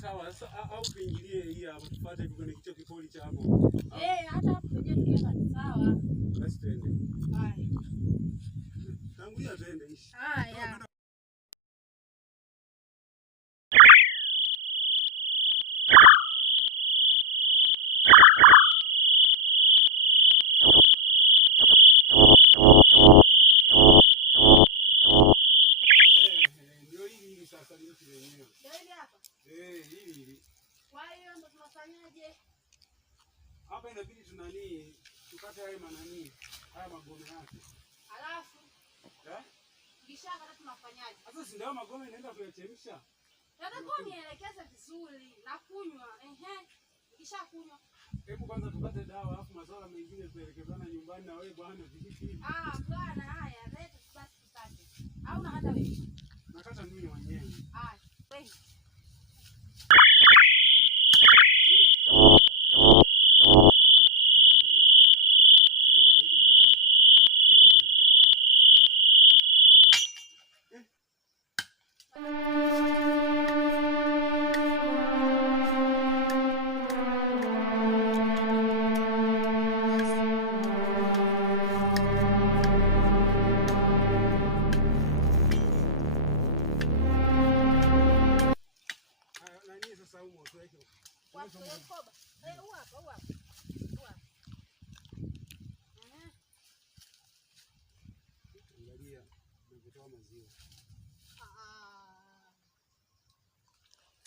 Sawa, au tuingilie hii hapa tupate kwenye kicho kipoli cha hapo. Hata hapo tuje tukienda sawa. Basi twende. Haya. Tangulia twende ishi. Haya. Ndio hili sasa ndio lenyewe. Ndio hili hapa. Hili. Kwa hiyo ndo tunafanyaje? Hapa inabidi tukate haya manani, haya magome yake. Alafu kisha hata tunafanyaje? Sasa si ndio magome inaenda kuyachemsha. Nataka nielekeze vizuri na kunywa. Kisha kunywa. Hebu kwanza tupate dawa alafu masuala mengine tuelekezana nyumbani na wewe bwana vipi? Bwana haya, leta basi tupate. Au na hata wewe. Nakata mimi mwenyewe. Wewe.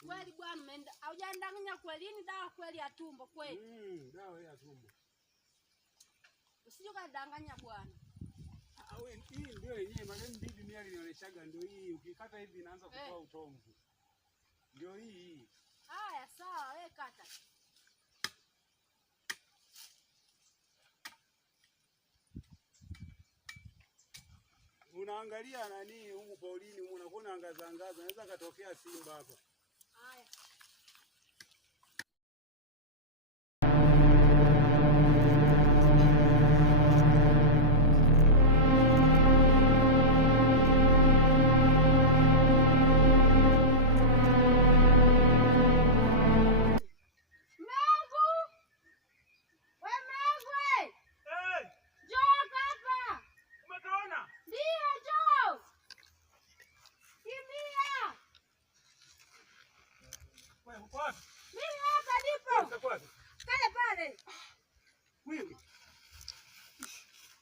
Kweli bwana umeenda. Haujandanganya kweli, ni dawa kweli ya tumbo kweli? Dawa ya tumbo. Usije kadanganya bwana. Hii ndio yenyewe mageni bibi mimi alinionyeshaga ndio hii, ukikata hivi inaanza kutoa utomvu. Ndio hii. Haya sawa, wewe kata. Unaangalia nani huko Paulini, unakuona angaza, naweza katokea simba hapa. Haya.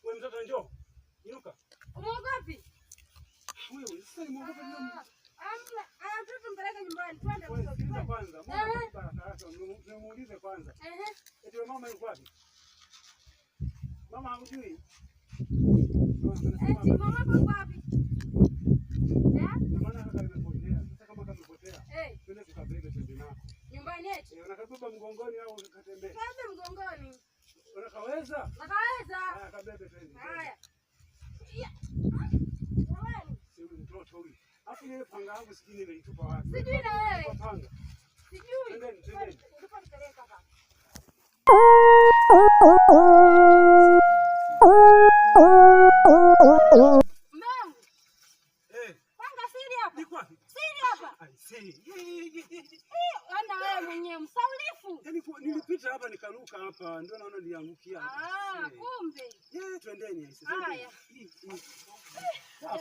Wewe mtoto njoo. Inuka. Umeogopi? Wewe sasa ni muogopa nini? Amna, mtoto mpeleke nyumbani. Twende mtoto kwanza. Mungu baraka yake. Nimuulize kwanza. Eti mama yuko wapi? Mama hamjui? Eti mama yuko wapi? Maana kaka nimepotea. Sasa kama kamepotea. Twende tukabebe twende nako. Nyumbani eti? Unakabeba mgongoni au ukatembea? Kaza mgongoni. Unakaweza? Nakaweza. Haya kabebe twende. Haya. Sio mtoto huyu. Hapo ile panga yangu sijui nimeitupa wapi. Sijui na wewe. Panga. Sijui. Twende. Nipeleka hapa. Mama. Panga siri hapa. Niko wapi? Siri hapa. Ai, siri. Ana wewe mwenyewe msaulifu. Yaani nilipita hapa nikaruka hapa ndio naona niliangukia hapa. Kumbe. Twendeni sisi. Haya.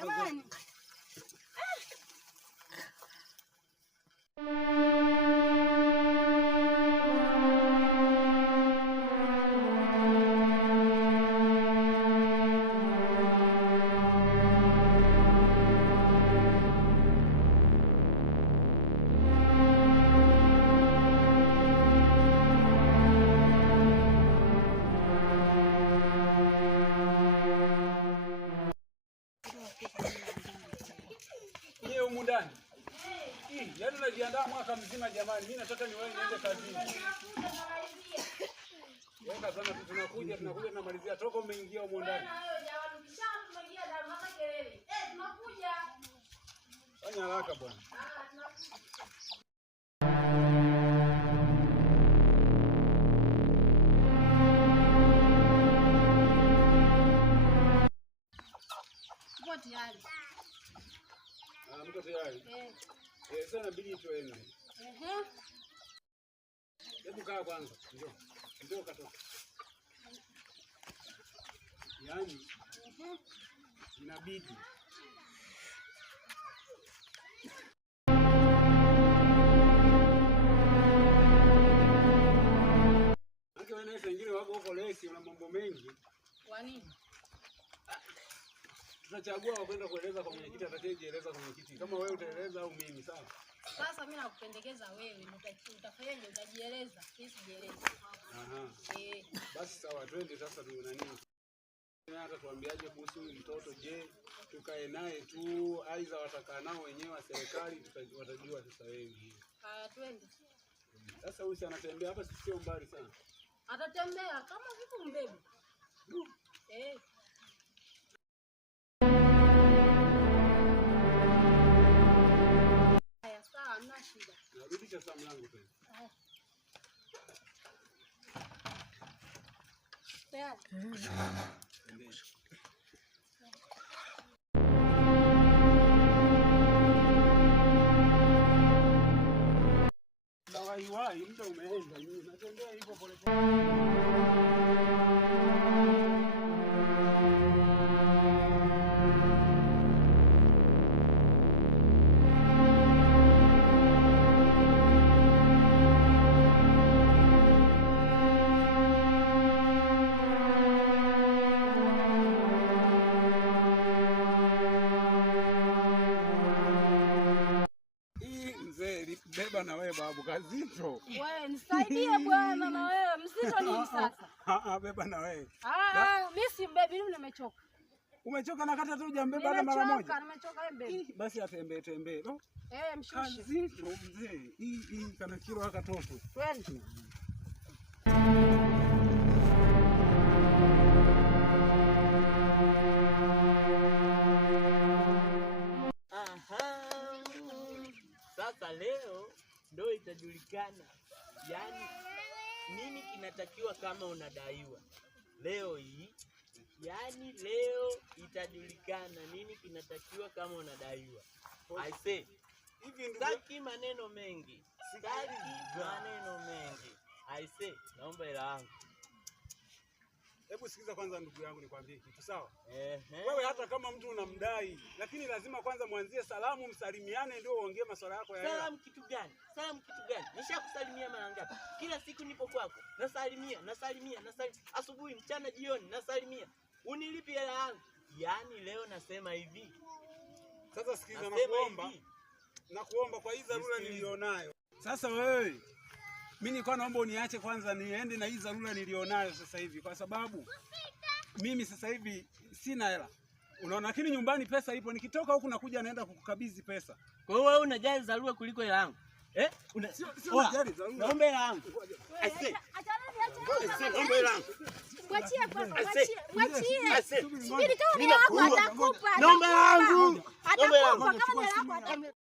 Jamani. Yeye humu ndani. Yaani najiandaa mwaka mzima jamani. Mimi nataka niwahi niende kazini. Weka sana tunakuja tunamalizia toka umeingia humu ndani. Tunakuja. Fanya haraka bwana. Tayari. Mko tayari? Sasa inabidi tuende. Hebu kaa kwanza. Njoo katoka. Yaani inabidi wengine wako huko lesi, una mambo mengi. Kwa nini? Tutachagua wakwenda kueleza kwa mwenyekiti, atakayejieleza kwa mwenyekiti. Kama wewe utaeleza au mimi, sawa? Sasa mimi nakupendekeza wewe, utafanyaje? Utajieleza, mimi sijieleza. Basi sawa, twende sasa tu nani? Hata tuambiaje kuhusu mtoto? Je, tukae naye tu aidha watakaa nao wenyewe wa serikali watajua sasa wengi. Twende. Sasa huyu anatembea hapa sio mbali sana. Atatembea kama vipi mbebe? Haya sawa, hamna shida. Narudisha saa mlango tena. Tayari. Wai muda umeenda, natembea hivyo pole pole. Beba na wewe babu kazito. Wewe nisaidie bwana na wewe. Mzito nini sasa? Beba na wewe. Mimi si mbebi, mimi nimechoka. Umechoka na kata tu hujambeba hata mara moja. Nimechoka mbebi. Basi atembee. Mshushe. Kazito mzee. Hii kana kilo haka toto. Twende. Sasa leo ndio itajulikana yani nini kinatakiwa kama unadaiwa. Leo hii yani leo itajulikana nini kinatakiwa kama unadaiwa. I say sitaki maneno mengi. I say naomba hela yangu. Hebu sikiza kwanza ndugu yangu nikwambie kitu sawa? Wewe hata kama mtu unamdai, lakini lazima kwanza mwanzie salamu, msalimiane ndio uongee masuala yako ya hela. Salamu kitu gani? Nishakusalimia mara ngapi? Kila siku nipo kwako. Nasalimia. Asubuhi, mchana, jioni nasalimia. Unilipi hela yangu. Yaani leo nasema hivi. Sasa sikiza nakuomba kwa hii dharura nilionayo. Sasa wewe mimi nilikuwa naomba uniache kwanza niende na hii dharura nilionayo sasa hivi kwa sababu mimi sasa hivi sina hela. Unaona, lakini nyumbani pesa ipo. Nikitoka huku nakuja naenda kukukabidhi pesa. Kwa hiyo wewe unajali dharura kuliko hela yangu. Sio unajali dharura. Naomba hela yangu. Naomba hela yangu. Mwachie kwanza, mwachie. Subiri kama ni wako atakupa. Naomba hela yangu. Atakupa kama ni wako atakupa.